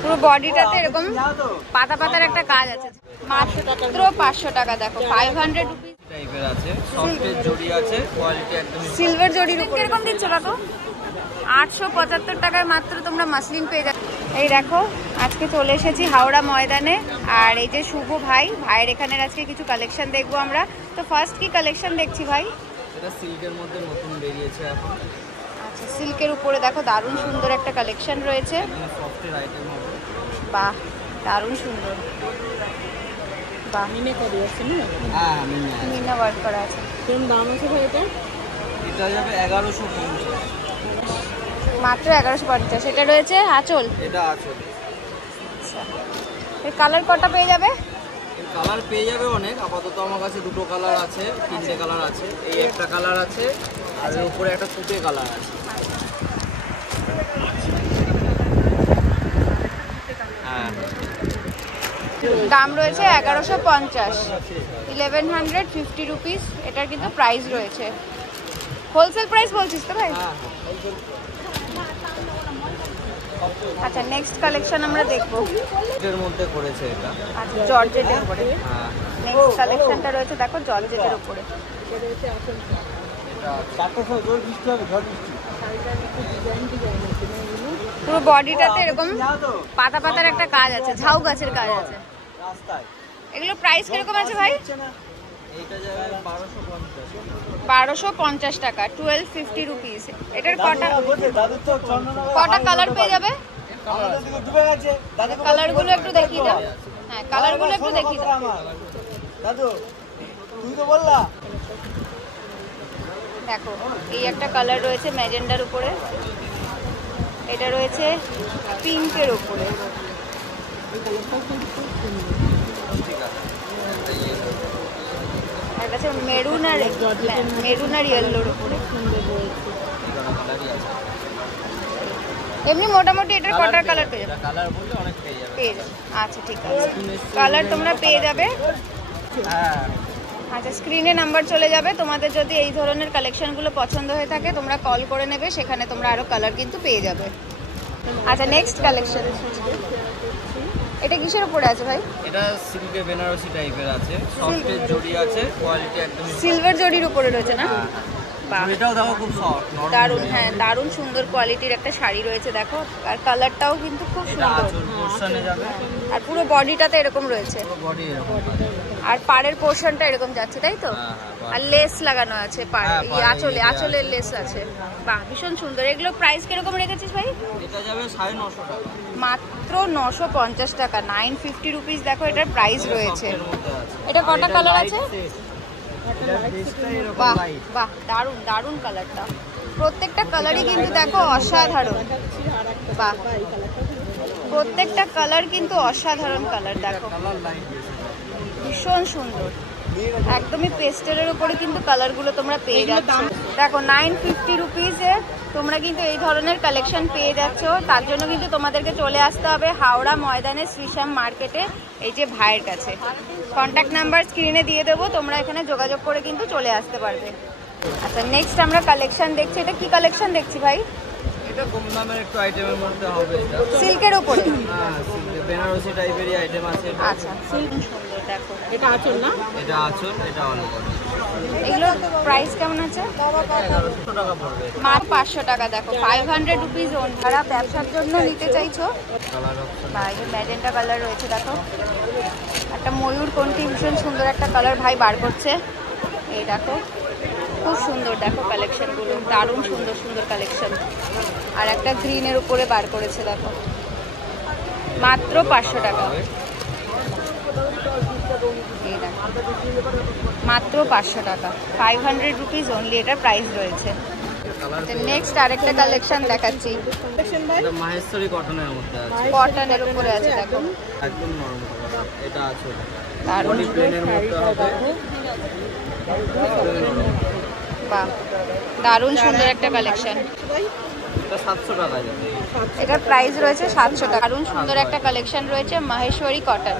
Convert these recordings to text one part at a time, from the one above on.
পুরো বডিটাতে এরকম পাতা পাতার একটা কাজ আছে। মাত্র 500 টাকা। দেখো 500 রুপিস টাইপের আছে, সফটের জড়ি আছে, কোয়ালিটি একদম সিলভার জড়ির উপর। এরকম দিচ্ছ কাকু 875 টাকায় মাত্র তোমরা মাসলিন পেয়ে যাবে। এই দেখো আজকে চলে এসেছি হাওড়া ময়দানে, আর এই যে শুভ ভাইয়ের এখানের আজকে কিছু কালেকশন দেখবো আমরা। তো ফার্স্ট কি কালেকশন দেখছি ভাই? এটা সিল্কের মধ্যে নতুন বেরিয়েছে এখন। আচ্ছা, সিল্কের উপরে দেখো দারুণ সুন্দর একটা কালেকশন রয়েছে। সফটের আইটেম হবে। বাহ, দারুণ সুন্দর। বাহ, মিনে করি আছে না? হ্যাঁ, মিনা ওয়ার্ক করা আছে। কোন দাম আছে ভাই এটা? এটা যাবে 1150। মাত্র 1150। এটা রয়েছে আঁচল। এটা আঁচল। আচ্ছা, এর কালার কটা পেয়ে যাবে? এর কালার পেয়ে যাবে অনেক। আপাতত আমার কাছে দুটো কালার আছে, তিনটে কালার আছে। এই একটা কালার আছে, আর এর উপরে একটা তুতে কালার আছে। হ্যাঁ, দাম রয়েছে 1150, 1150 রুপিস এটার কিন্তু প্রাইস রয়েছে। হোলসেল প্রাইস বলছিস তো ভাই? আচ্ছা, নেক্সট কালেকশন আমরা দেখবো। এর মধ্যে করেছে এটা। আচ্ছা, জর্জেটের উপরে। হ্যাঁ, নেক্সট কালেকশনটা রয়েছে দেখো জর্জেটের উপরে। পুরো বডিটাতে এরকম পাতা পাতার একটা কাজ আছে, ঝাউ গাছের কাজ আছে। এগুলো প্রাইস কিরকম আছে ভাই? এইটা যাবে 1250 টাকা, 1250 রুপিস। এটার কটা কালার পেয়ে যাবে? কালারগুলো একটু দেখিয়ে দাও। হ্যাঁ, কালারগুলো একটু দেখিয়ে দাও। দেখো এই একটা কালার রয়েছে ম্যাজেন্ডার উপরে, এটা রয়েছে পিঙ্কের উপরে, আর আছে মেরুন আর ইয়েলোর উপরে। এমনি মোটামুটি এটার কটার কালার পেয়ে যাবে? কালার বললে অনেক পেয়ে যাবে। আচ্ছা, ঠিক আছে, কালার তোমরা পেয়ে যাবে। হ্যাঁ, আচ্ছা, স্ক্রিনে নাম্বার চলে যাবে। তোমাদের যদি এই ধরনের কালেকশনগুলো পছন্দ হয়ে থাকে তোমরা কল করে নেবে, সেখানে তোমরা আরো কালার কিন্তু পেয়ে যাবে। আচ্ছা, নেক্সট কালেকশন। এটা কিসের উপরে আছে ভাই? এটা সিল্কে বেনারসি টাইপের আছে, সফটের জড়ি আছে, কোয়ালিটি একদম সিলভার জড়ির উপরে রয়েছে না? বাহ, এটাও দেখো খুব সফট, দারুণ। হ্যাঁ, দারুণ সুন্দর কোয়ালিটির একটা শাড়ি রয়েছে দেখো, আর কালারটাও কিন্তু খুব সুন্দর। আঁচল পোরশনে যাবে, আর পুরো বডিটাতে এরকম রয়েছে, বডি এরকম। আর পাড়ের পোর্শনটা এরকম যাচ্ছে, তাই তো? আর লেস লাগানো আছে আঁচলে লেস আছে। বাহ, ভীষণ সুন্দর। এগুলো প্রাইস কিরকম রেখেছিস ভাই? এটা যাবে 950 টাকা। মাত্র 950 টাকা, 950 রুপিস। দেখো এটার প্রাইস রয়েছে। এটা কটা কালার আছে? বাহ বাহ, দারুণ দারুণ কালারটা। প্রত্যেকটা কালারই কিন্তু দেখো অসাধারণ। বাহ, প্রত্যেকটা কালার কিন্তু অসাধারণ কালার। দেখো ভীষণ সুন্দর, একদমই পেস্টেলের উপরে কিন্তু কালারগুলো তোমরা পেয়ে যাচ্ছ। দেখো 950 রুপিসে তোমরা কিন্তু এই ধরনের কালেকশন পেয়ে যাচ্ছ। তার জন্য কিন্তু তোমাদেরকে চলে আসতে হবে হাওড়া ময়দানে শ্রীশ্যাম মার্কেটে, এই যে ভাইয়ের কাছে। কন্ট্যাক্ট নাম্বার স্ক্রিনে দিয়ে দেবো, তোমরা এখানে যোগাযোগ করে কিন্তু চলে আসতে পারবে। আচ্ছা, নেক্সট আমরা কালেকশন দেখছি। এটা কি কালেকশন দেখছি ভাই? এটা কম দামের একটু আইটেমের মধ্যে হবে। এটা সিল্কের উপরে। হ্যাঁ, সিল্কে বেনারসি টাইপেরই আইটেম আছে। আচ্ছা, সিল্ক সুন্দর। দেখো এটা আঁচল না? এটা আঁচল, এটা অল ওভার। এগুলো প্রাইস কেমন আছে? 1100 টাকা পড়বে। মাত্র 500 টাকা। দেখো 500 রুপিস। যারা ব্যবসার জন্য নিতে চাইছো, কালার অপশন ভাই ম্যাজেন্টা কালার রয়েছে। দেখো একটা ময়ূর কোনটি ভীষণ সুন্দর একটা কালার ভাই বার করছে। এই দেখো খুব সুন্দর, দেখো কালেকশনগুলো দারুণ সুন্দর সুন্দর কালেকশন। আর একটা গ্রিনের উপরে বার করেছে, দেখো মাত্র 500 টাকা। এই দেখো মাত্র 500 টাকা, 500 রুপিস অনলি এটার প্রাইস রয়েছে। নেক্সট আরেকটা কালেকশন দেখাচ্ছি। এটা মাহেশ্বরী কটনের মধ্যে আছে, কটনের উপরে আছে। দেখো একদম নরম কালার। এটা আঁচল, দারুণ। বডি প্লেনের মধ্যে হবে। বাহ, দারুণ সুন্দর একটা কালেকশন। এটা 700 টাকা যাবে। এটার প্রাইস রয়েছে 700 টাকা। দারুণ সুন্দর একটা কালেকশন রয়েছে মাহেশ্বরী কটন,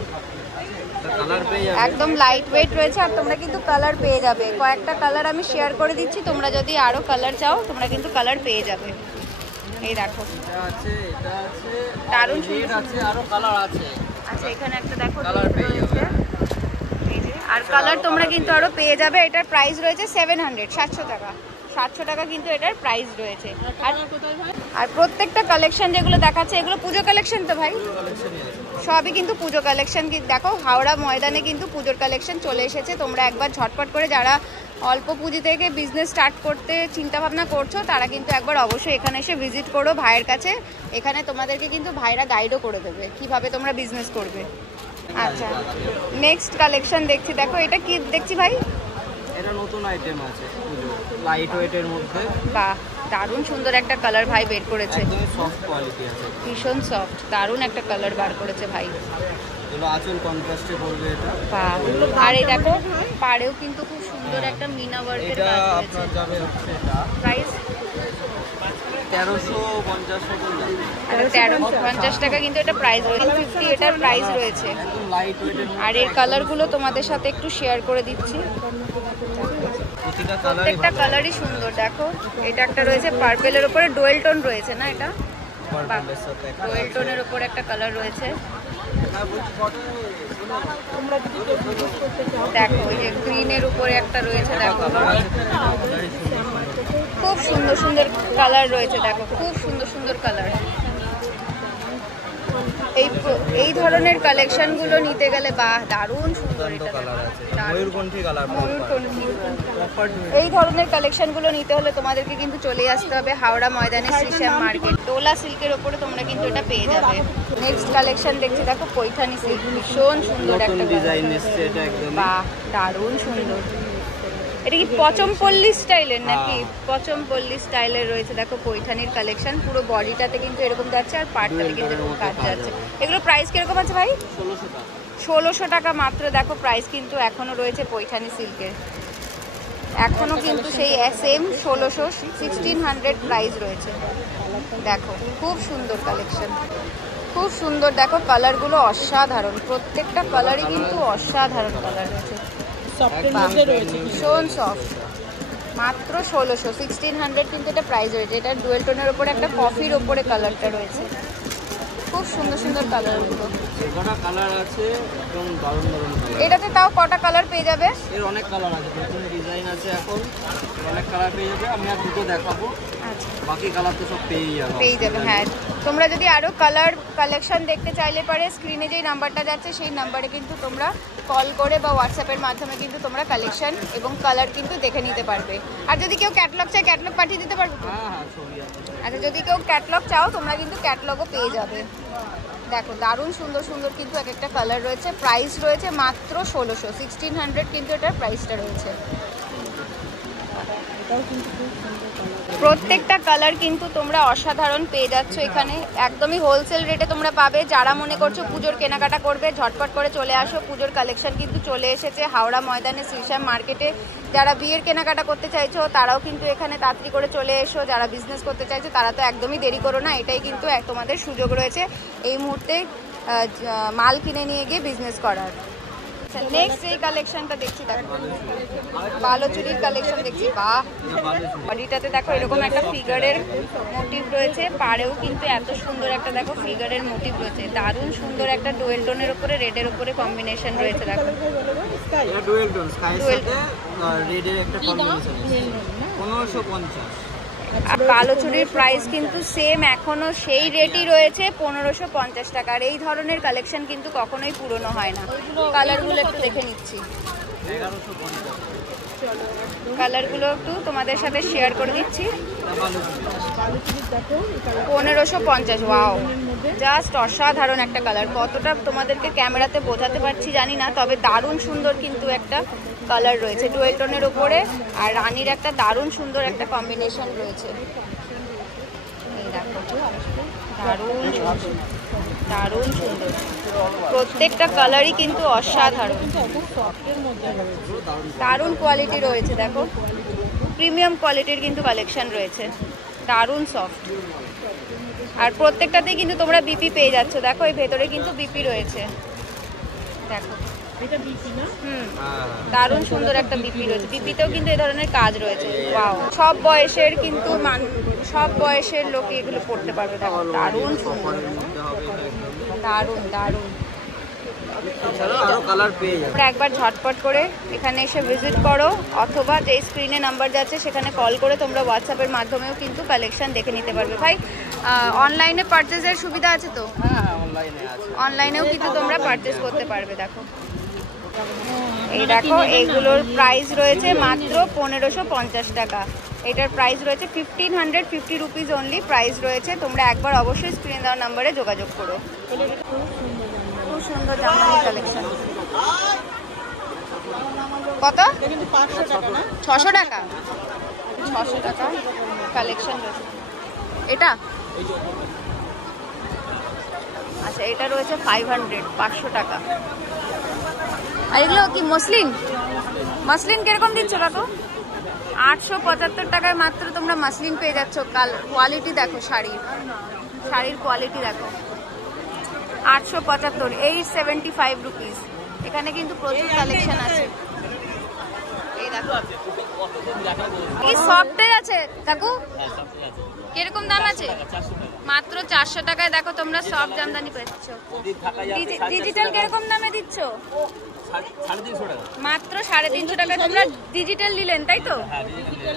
কালার পেয়ে যাবে, একদম লাইট ওয়েট রয়েছে। আর তোমরা কিন্তু কালার পেয়ে যাবে, কয়েকটা কালার আমি শেয়ার করে দিচ্ছি। তোমরা যদি আরো কালার চাও তোমরা কিন্তু কালার পেয়ে যাবে। এই দেখো এটা আছে, এটা আছে, দারুণ রেড আছে, আরো কালার আছে। আচ্ছা এখানে একটা দেখো কালার পেয়ে যাবে। এই যে আর কালার তোমরা কিন্তু আরো পেয়ে যাবে। এটার প্রাইস রয়েছে 700, 700 টাকা। 700 টাকা কিন্তু এটার প্রাইস রয়েছে। আর প্রত্যেকটা কালেকশন যেগুলো দেখাচ্ছে এগুলো পুজো কালেকশন তো ভাই? সবই কিন্তু পুজো কালেকশন। দেখো হাওড়া ময়দানে কিন্তু পুজোর কালেকশন চলে এসেছে। তোমরা একবার ঝটপট করে যারা অল্প পুঁজি থেকে বিজনেস স্টার্ট করতে চিন্তা ভাবনা করছো তারা কিন্তু একবার অবশ্যই এখানে এসে ভিজিট করো ভাইয়ের কাছে। এখানে তোমাদেরকে কিন্তু ভাইরা গাইডও করে দেবে কিভাবে তোমরা বিজনেস করবে। আচ্ছা নেক্সট কালেকশন দেখছি। দেখো এটা কি দেখছি ভাই? এটা নতুন আইটেম আছে পুজো, লাইট ওয়েটের মধ্যে। বাহ দারুণ সুন্দর একটা কালার ভাই বের করেছে, একদমই সফট কোয়ালিটি আছে, ভীষণ সফট। দারুণ একটা কালার বার করেছে ভাই। এগুলো আঁচল কন্ট্রাস্টে করবে এটা। বাহ আর এই দেখো পাড়েও কিন্তু খুব সুন্দর একটা মিনা ওয়ার্কের এটা কাজ রয়েছে। আপনার যাবে হচ্ছে এটা প্রাইস 1350 টাকা। 1350 টাকা কিন্তু এটা প্রাইস রয়েছে। 50 এটার প্রাইস রয়েছে। একদম লাইট ওয়েটের আর এর কালারগুলো তোমাদের সাথে একটু শেয়ার করে দিচ্ছি। প্রতিটা কালারই প্রত্যেকটা কালারই সুন্দর। দেখো এটা একটা রয়েছে পার্পেলের উপরে ডুয়েল টোন রয়েছে না এটা? পার্পলের সাথে একটা ডুয়েল টোনের উপরে একটা কালার রয়েছে। দেখো এই যে গ্রিনের উপরে একটা রয়েছে। দেখো খুব সুন্দর সুন্দর কালার রয়েছে। দেখো খুব সুন্দর সুন্দর কালার। এই ধরনের কালেকশনগুলো নিতে গেলে বাহ দারুণ সুন্দর। এটা কালার আছে, ময়ূরকণ্ঠী কালার। ময়ূরকণ্ঠী। এই ধরনের কালেকশনগুলো নিতে হলে তোমাদেরকে কিন্তু চলে আসতে হবে হাওড়া ময়দানে শ্রীশ্যাম মার্কেট। ডোলা সিল্কের ওপরে তোমরা কিন্তু এটা পেয়ে যাবে। নেক্সট কালেকশন দেখছি দেখো পৈঠানি সিল্ক, ভীষণ সুন্দর একটা ডিজাইন এসছে এটা একদম। বাহ দারুণ সুন্দর। এটা কি পচমপল্লী স্টাইলের নাকি? পচমপল্লী স্টাইলের রয়েছে। দেখো পৈঠানির কালেকশন পুরো বডিটাতে কিন্তু এরকম যাচ্ছে আর পার্টটাতে কিন্তু এরকম কাজ যাচ্ছে। এগুলো প্রাইস কিরকম আছে ভাই? 1600 টাকা। 1600 টাকা মাত্র। দেখো প্রাইস কিন্তু এখনো রয়েছে পৈঠানি সিল্কের, এখনো কিন্তু সেই সেম 1600 1600 প্রাইস রয়েছে। দেখো খুব সুন্দর কালেকশন, খুব সুন্দর। দেখো কালারগুলো অসাধারণ, প্রত্যেকটা কালারই কিন্তু অসাধারণ কালার রয়েছে। ভীষণ সফট। মাত্র 1600 1600 কিন্তু এটা প্রাইস রয়েছে। এটা ডুয়েল টোনের ওপরে একটা কফির ওপরে কালারটা রয়েছে। খুব সুন্দর সুন্দর কালারগুলো। কটা কালার আছে, একদম দারুণ দারুণ কালার। এটাতে তাও কটা কালার পেয়ে যাবে? এর অনেক কালার আছে, নতুন ডিজাইন আছে এখন, অনেক কালার পেয়ে যাবে। আমি আর দুটো দেখাবো, আচ্ছা বাকি কালার তো সব পেয়ে যাবে। পেয়ে যাবে। হ্যাঁ তোমরা যদি আরও কালার কালেকশন দেখতে চাইলে পারে স্ক্রিনে যেই নাম্বারটা যাচ্ছে সেই নাম্বারে কিন্তু তোমরা কল করে বা হোয়াটসঅ্যাপের মাধ্যমে কিন্তু তোমরা কালেকশন এবং কালার কিন্তু দেখে নিতে পারবে। আর যদি কেউ ক্যাটলগ চায় ক্যাটলগ পাঠিয়ে দিতে পারবে তো? হ্যাঁ হ্যাঁ ছবি আছে। আচ্ছা যদি কেউ ক্যাটলগ চাও তোমরা কিন্তু ক্যাটলগও পেয়ে যাবে। দেখো দারুণ সুন্দর সুন্দর কিন্তু এক একটা কালার রয়েছে। প্রাইস রয়েছে মাত্র 1600 1600 কিন্তু এটার প্রাইসটা রয়েছে। প্রত্যেকটা কালার কিন্তু তোমরা অসাধারণ পেয়ে যাচ্ছ এখানে, একদমই হোলসেল রেটে তোমরা পাবে। যারা মনে করছো পুজোর কেনাকাটা করবে ঝটপট করে চলে আসো। পুজোর কালেকশন কিন্তু চলে এসেছে হাওড়া ময়দানে শ্রীশ্যাম মার্কেটে। যারা বিয়ের কেনাকাটা করতে চাইছো তারাও কিন্তু এখানে তাড়াতাড়ি করে চলে এসো। যারা বিজনেস করতে চাইছো তারা তো একদমই দেরি করো না, এটাই কিন্তু তোমাদের সুযোগ রয়েছে এই মুহূর্তে মাল কিনে নিয়ে গিয়ে বিজনেস করার। নেক্সট এই কালেকশনটা দেখছি, দেখো বালোচুরির কালেকশন দেখছি। বাহ বডিটাতে দেখো এরকম একটা ফিগারের মোটিভ রয়েছে, পাড়েও কিন্তু এত সুন্দর একটা দেখো ফিগারের মোটিভ রয়েছে। দারুণ সুন্দর একটা ডুয়েল টোনের উপরে রেডের উপরে কম্বিনেশন রয়েছে। দেখো এটা ডুয়েল টোন স্কাই সাথে রেডের একটা কম্বিনেশন আছে। 1550। আর বালোচুরির প্রাইস কিন্তু সেম এখনো সেই রেটই রয়েছে 1550 টাকা। আর এই ধরনের কালেকশন কিন্তু কখনোই পুরনো হয় না। কালারগুলো একটু দেখে নিচ্ছি, 1150। কালারগুলো একটু তোমাদের সাথে শেয়ার করে দিচ্ছি। 1550। ওয়াও জাস্ট অসাধারণ একটা কালার। কতটা তোমাদেরকে ক্যামেরাতে বোঝাতে পারছি জানি না, তবে দারুণ সুন্দর কিন্তু একটা কালার রয়েছে ডুয়েল টোনের উপরে। আর রানীর একটা দারুণ সুন্দর একটা কম্বিনেশন রয়েছে। এই দেখো দারুণ সুন্দর, দারুণ সুন্দর। প্রত্যেকটা কালারই কিন্তু অসাধারণ, দারুণ কোয়ালিটি রয়েছে। দেখো প্রিমিয়াম কোয়ালিটির কিন্তু কালেকশন রয়েছে, দারুণ সফট। আর প্রত্যেকটাতেই কিন্তু তোমরা বিপি পেয়ে যাচ্ছ। দেখো এই ভেতরে কিন্তু বিপি রয়েছে। দেখো এটা বিপি না? দারুণ সুন্দর একটা বিপি রয়েছে। বিপিতেও কিন্তু এই ধরনের কাজ রয়েছে। ওয়াও, সব বয়সের কিন্তু সব বয়সের লোক এগুলো পড়তে পারবে। দেখো দারুণ সুন্দর, দারুণ দারুণ। তোমরা একবার ঝটপট করে এখানে এসে ভিজিট করো, অথবা যে স্ক্রিনে নাম্বার যাচ্ছে সেখানে কল করে তোমরা হোয়াটসঅ্যাপের মাধ্যমেও কিন্তু কালেকশন দেখে নিতে পারবে। ভাই অনলাইনে পারচেজের সুবিধা আছে তো? অনলাইনেও কিন্তু তোমরা পারচেজ করতে পারবে। দেখো এই দেখো, এইগুলোর প্রাইস রয়েছে মাত্র 1550 টাকা। এটার প্রাইস রয়েছে 1550 রুপিস অনলি প্রাইস রয়েছে। তোমরা একবার অবশ্যই স্ক্রিনে দেওয়া নাম্বারে যোগাযোগ করো। খুব সুন্দর জামদানি কালেকশন। কত? 600 টাকা। 600 টাকা কালেকশন রয়েছে। এটা আচ্ছা, এটা রয়েছে 500 টাকা। আর এগুলো কি মসলিন? মসলিন কিরকম দিচ্ছ কাকু? 875 টাকায় মাত্র তোমরা মসলিন পেয়ে যাচ্ছ। কোয়ালিটি দেখো, শাড়ির কোয়ালিটি দেখো। 875, 875 রুপিস। এখানে কিন্তু প্রচুর কালেকশন আছে। এই দেখো, এই সফটের আছে কাকু? কিরকম দাম আছে? মাত্র 400 টাকায় দেখো তোমরা সফট জামদানি পাচ্ছ। ডিজিটাল কিরকম দামে দিচ্ছ? মাত্র 350 টাকায় তোমরা ডিজিটাল নিলেন, তাই তো?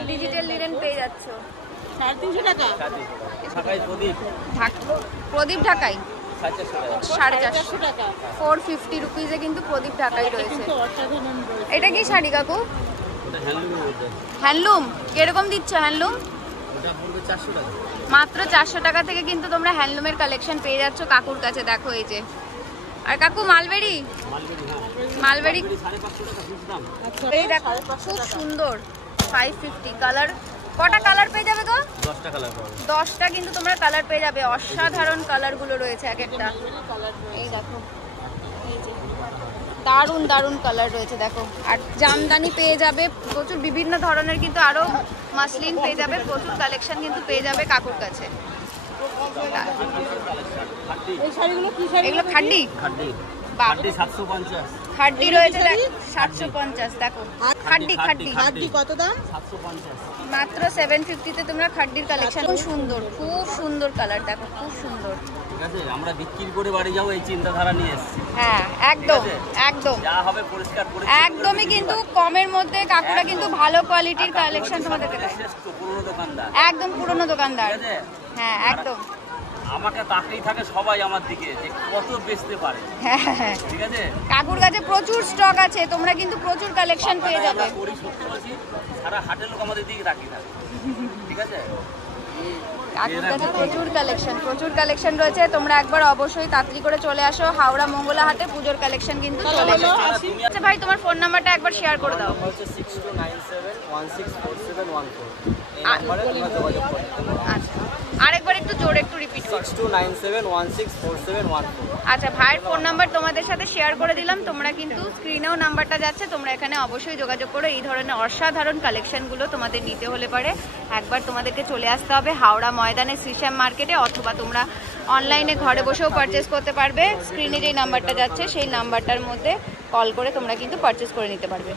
ডিজিটাল নিলেন পেয়ে যাচ্ছ 350 টাকা। প্রদীপ ঢাকাই 450 টাকা। 450 রুপিসে কিন্তু প্রদীপ ঢাকাই রয়েছে। এটা কি শাড়ি কাকু? হ্যান্ডলুম কিরকম দিচ্ছ? হ্যান্ডলুম মাত্র 400 টাকা থেকে কিন্তু তোমরা হ্যান্ডলুমের কালেকশন পেয়ে যাচ্ছ কাকুর কাছে। দেখো এই যে, আর কাকু মালবেরি এই দেখো খুব সুন্দর 550 কালার। কটা কালার পেয়ে যাবে গো? 10টা কালার পাবে। 10টা কিন্তু তোমরা কালার পেয়ে যাবে। অসাধারণ কালারগুলো রয়েছে এক একটা। এই দেখো, এই যে দারুণ দারুণ কালার রয়েছে দেখো। আর জামদানি পেয়ে যাবে প্রচুর, বিভিন্ন ধরনের কিন্তু আরো মাসলিন পেয়ে যাবে, প্রচুর কালেকশন কিন্তু পেয়ে যাবে কাকুর কাছে। এই শাড়িগুলো কি শাড়ি? এগুলো খাড্ডি। খাড্ডি 750। খাড্ডি রয়েছে দেখো 750। দেখো খাড্ডি কত দাম? 750। মাত্র 750 তে তোমরা খাড্ডির কালেকশন। খুব সুন্দর, খুব সুন্দর কালার দেখো, খুব সুন্দর। ঠিক আছে, আমরা বিক্রি করে বাড়ি যাবো এই চিন্তাধারা নিয়ে এসেছি। হ্যাঁ একদম একদম, যা হবে পরিষ্কার করে একদমই কিন্তু কমের মধ্যে কাকুরা কিন্তু ভালো কোয়ালিটির কালেকশন তোমাদেরকে দেয়। পুরনো দোকানদার, একদম পুরনো দোকানদার। ঠিক আছে, হ্যাঁ একদম। আমাকে তাকিয়ে থাকে সবাই আমার দিকে যে কত বেচতে পারে। হ্যাঁ ঠিক আছে, কাকুর কাছে প্রচুর স্টক আছে, তোমরা কিন্তু প্রচুর কালেকশন পেয়ে যাবে। করি সত্যি বলছি, সারা হাটের লোক আমাদের দিকে তাকিয়ে থাকে। ঠিক আছে, কাকুর কাছে প্রচুর কালেকশন রয়েছে। তোমরা একবার অবশ্যই তাড়াতাড়ি করে চলে আসো হাওড়া মঙ্গলা হাটে। পুজোর কালেকশন কিন্তু চলে এসেছে। আচ্ছা ভাই, তোমার ফোন নাম্বারটা একবার শেয়ার করে দাও। হচ্ছে 6297164714। এই নম্বরে তোমরা যোগাযোগ করতে পারো। আচ্ছা, আরেকবার একটু জোরে একটু রিপিট করো। 6297164714। আচ্ছা, ভাইয়ের ফোন নাম্বার তোমাদের সাথে শেয়ার করে দিলাম। তোমরা কিন্তু স্ক্রিনেও নাম্বারটা যাচ্ছে, তোমরা এখানে অবশ্যই যোগাযোগ করো। এই ধরনের অসাধারণ কালেকশনগুলো তোমাদের নিতে হলে পারে একবার তোমাদেরকে চলে আসতে হবে হাওড়া ময়দানে শ্রীশ্যাম মার্কেটে, অথবা তোমরা অনলাইনে ঘরে বসেও পারচেস করতে পারবে। স্ক্রিনে যে নাম্বারটা যাচ্ছে সেই নাম্বারটার মধ্যে কল করে তোমরা কিন্তু পারচেস করে নিতে পারবে।